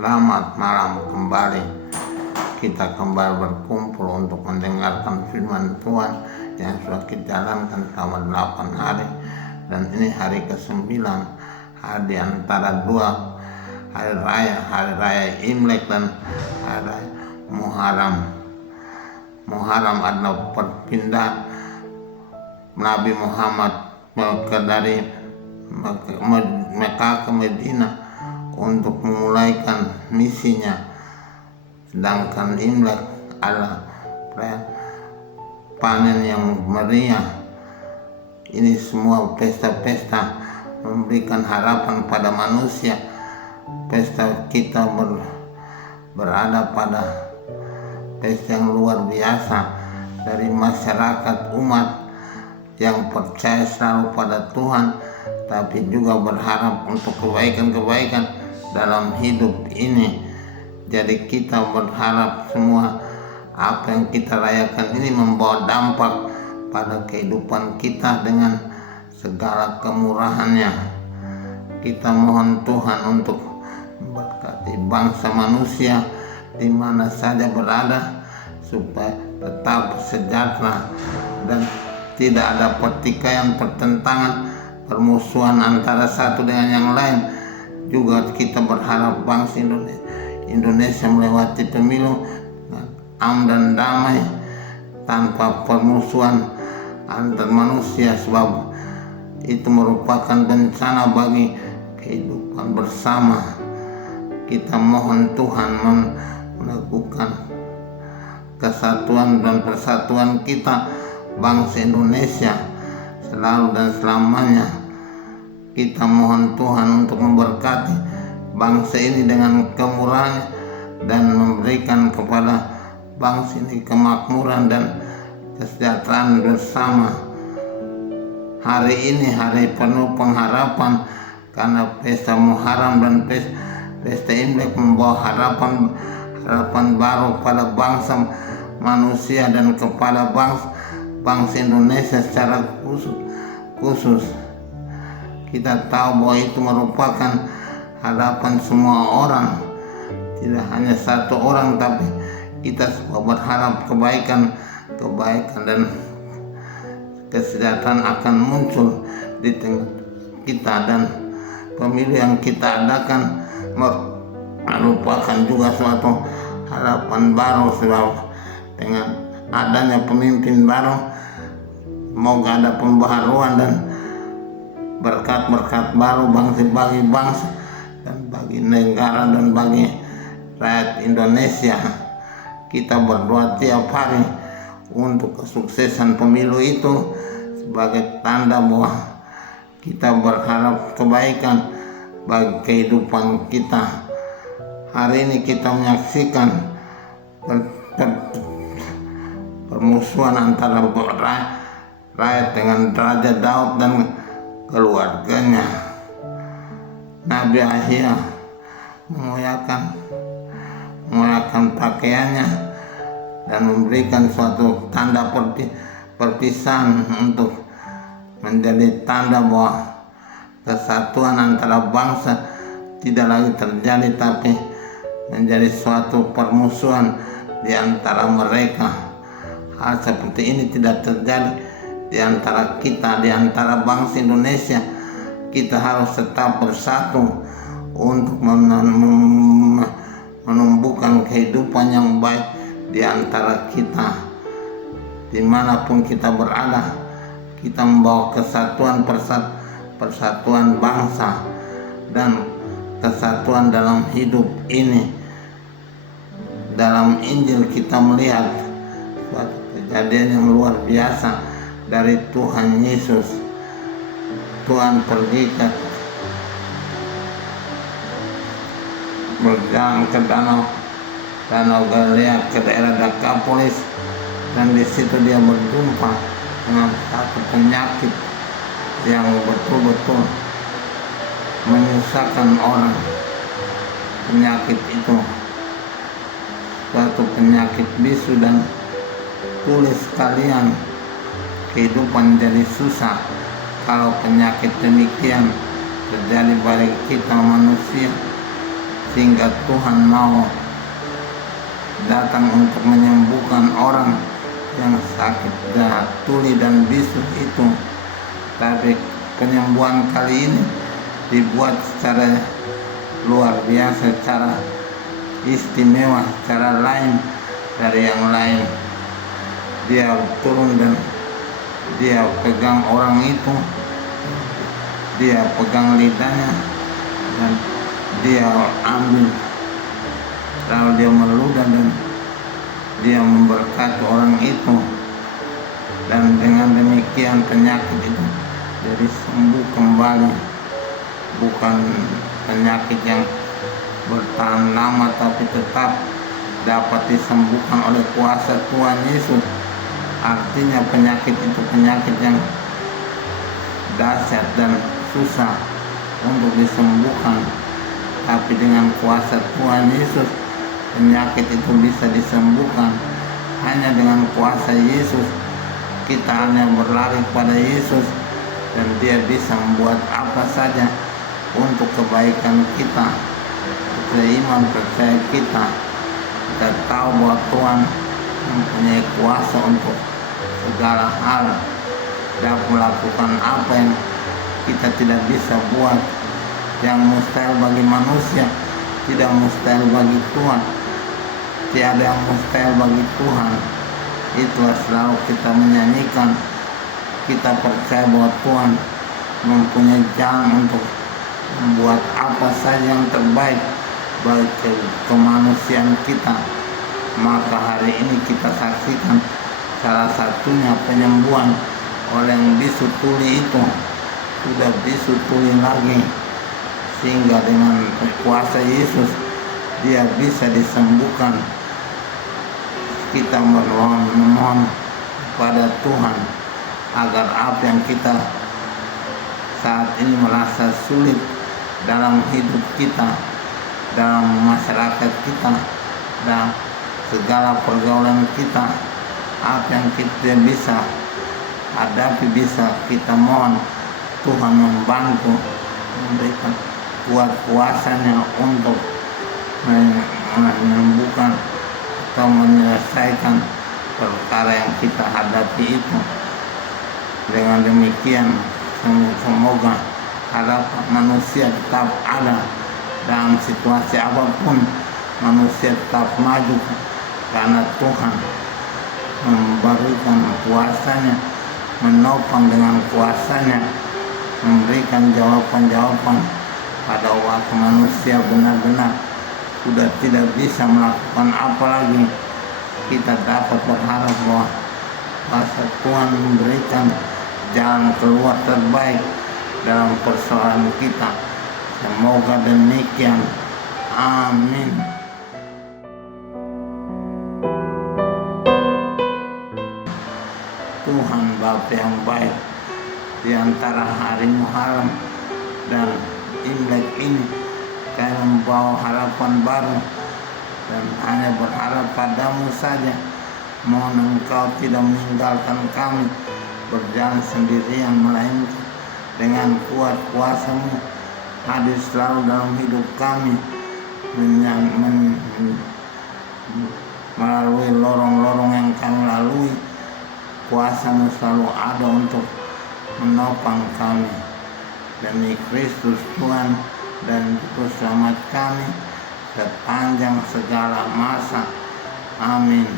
Selamat malam kembali. Kita kembali berkumpul untuk mendengarkan firman Tuhan yang sudah kita jalankan selama 8 hari. Dan ini hari ke-9, hari di antara dua hari raya Imlek dan hari raya Muharram. Muharram adalah perpindahan Nabi Muhammad dari Mekah ke Madinah untuk memulaikan misinya, sedangkan Imlek adalah panen yang meriah. Ini semua pesta-pesta memberikan harapan pada manusia. Pesta kita berada pada pesta yang luar biasa dari masyarakat umat yang percaya selalu pada Tuhan, tapi juga berharap untuk kebaikan-kebaikan dalam hidup ini. Jadi kita berharap semua apa yang kita rayakan ini membawa dampak pada kehidupan kita dengan segala kemurahannya. Kita mohon Tuhan untuk memberkati bangsa manusia di mana saja berada, supaya tetap sejahtera dan tidak ada pertikaian, pertentangan, permusuhan antara satu dengan yang lain. Juga kita berharap bangsa Indonesia melewati pemilu dengan aman dan damai tanpa permusuhan antar manusia, sebab itu merupakan bencana bagi kehidupan bersama. Kita mohon Tuhan melakukan kesatuan dan persatuan kita bangsa Indonesia selalu dan selamanya. Kita mohon Tuhan untuk memberkati bangsa ini dengan kemurahan dan memberikan kepada bangsa ini kemakmuran dan kesejahteraan bersama. Hari ini hari penuh pengharapan karena pesta Muharram dan pesta Imlek membawa harapan baru pada bangsa manusia dan kepada bangsa Indonesia secara khusus. Kita tahu bahwa itu merupakan harapan semua orang, tidak hanya satu orang, tapi kita semua berharap kebaikan dan kesejahteraan akan muncul di tengah kita. Dan pemilu yang kita adakan merupakan juga suatu harapan baru, sebab dengan adanya pemimpin baru semoga ada pembaharuan dan berkat-berkat baru bagi bangsa dan bagi negara dan bagi rakyat Indonesia. Kita berdoa tiap hari untuk kesuksesan pemilu itu sebagai tanda bahwa kita berharap kebaikan bagi kehidupan kita. Hari ini kita menyaksikan permusuhan antara rakyat dengan Raja Daud dan keluarganya. Nabi Yahya mengoyakkan pakaiannya dan memberikan suatu tanda perpisahan untuk menjadi tanda bahwa kesatuan antara bangsa tidak lagi terjadi, tapi menjadi suatu permusuhan di antara mereka. Hal seperti ini tidak terjadi di antara kita, di antara bangsa Indonesia. Kita harus tetap bersatu untuk menumbuhkan kehidupan yang baik di antara kita. Dimanapun kita berada, kita membawa kesatuan, persatuan bangsa dan kesatuan dalam hidup ini. Dalam Injil kita melihat suatu kejadian yang luar biasa dari Tuhan Yesus. Tuhan pergi berjalan ke danau Galilea, ke daerah Dekapolis, dan di situ dia berjumpa dengan satu penyakit yang betul-betul menyusahkan orang. Penyakit itu suatu penyakit bisu, dan tulis kalian kehidupan jadi susah kalau penyakit demikian terjadi bagi kita manusia. sehingga Tuhan mau datang untuk menyembuhkan orang yang sakit tuli dan bisu itu. Tapi penyembuhan kali ini dibuat secara luar biasa, secara istimewa, secara lain dari yang lain. Dia turun dan dia pegang orang itu, dia pegang lidahnya dan dia ambil, lalu dia meludah dan dia memberkati orang itu, dan dengan demikian penyakit itu jadi sembuh kembali. Bukan penyakit yang bertahan lama, tapi tetap dapat disembuhkan oleh kuasa Tuhan Yesus. Artinya penyakit itu penyakit yang dahsyat dan susah untuk disembuhkan, tapi dengan kuasa Tuhan Yesus penyakit itu bisa disembuhkan. Hanya dengan kuasa Yesus, kita hanya berlari pada Yesus dan dia bisa membuat apa saja untuk kebaikan kita. Iman percaya kita tahu bahwa Tuhan mempunyai kuasa untuk segala hal, dapat melakukan apa yang kita tidak bisa buat. Yang mustahil bagi manusia tidak mustahil bagi Tuhan. Tiada yang mustahil bagi Tuhan. Itulah selalu kita menyanyikan. Kita percaya bahwa Tuhan mempunyai jalan untuk membuat apa saja yang terbaik bagi kemanusiaan kita. Maka hari ini kita saksikan salah satunya penyembuhan oleh yang bisu tuli itu. Sudah bisu tuli lagi, sehingga dengan kuasa Yesus dia bisa disembuhkan. Kita memohon pada Tuhan agar apa yang kita saat ini merasa sulit dalam hidup kita, dalam masyarakat kita, dan segala pergaulan kita, apa yang kita bisa hadapi, bisa kita mohon Tuhan membantu, memberikan kuat kuasanya untuk menyembuhkan atau menyelesaikan perkara yang kita hadapi itu. Dengan demikian semoga harapan manusia tetap ada dalam situasi apapun. Manusia tetap maju karena Tuhan memberikan kuasanya, menopang dengan kuasanya, memberikan jawaban-jawaban pada waktu manusia benar-benar sudah tidak bisa melakukan apa lagi. Kita dapat berharap bahwa kuasa Tuhan memberikan jalan keluar terbaik dalam persoalan kita. Semoga demikian. Amin. Tuhan Bapa yang baik, di antara hari Muharram dan Imlek ini kami membawa harapan baru dan hanya berharap padamu saja. Mohon Engkau tidak meninggalkan kami berjalan sendirian, melainkan dengan kuat kuasa-Mu hadir selalu dalam hidup kami, melalui lorong-lorong yang kami lalui. Kuasa-Mu selalu ada untuk menopang kami. Demi Kristus Tuhan dan Juru Selamat kami sepanjang segala masa. Amin.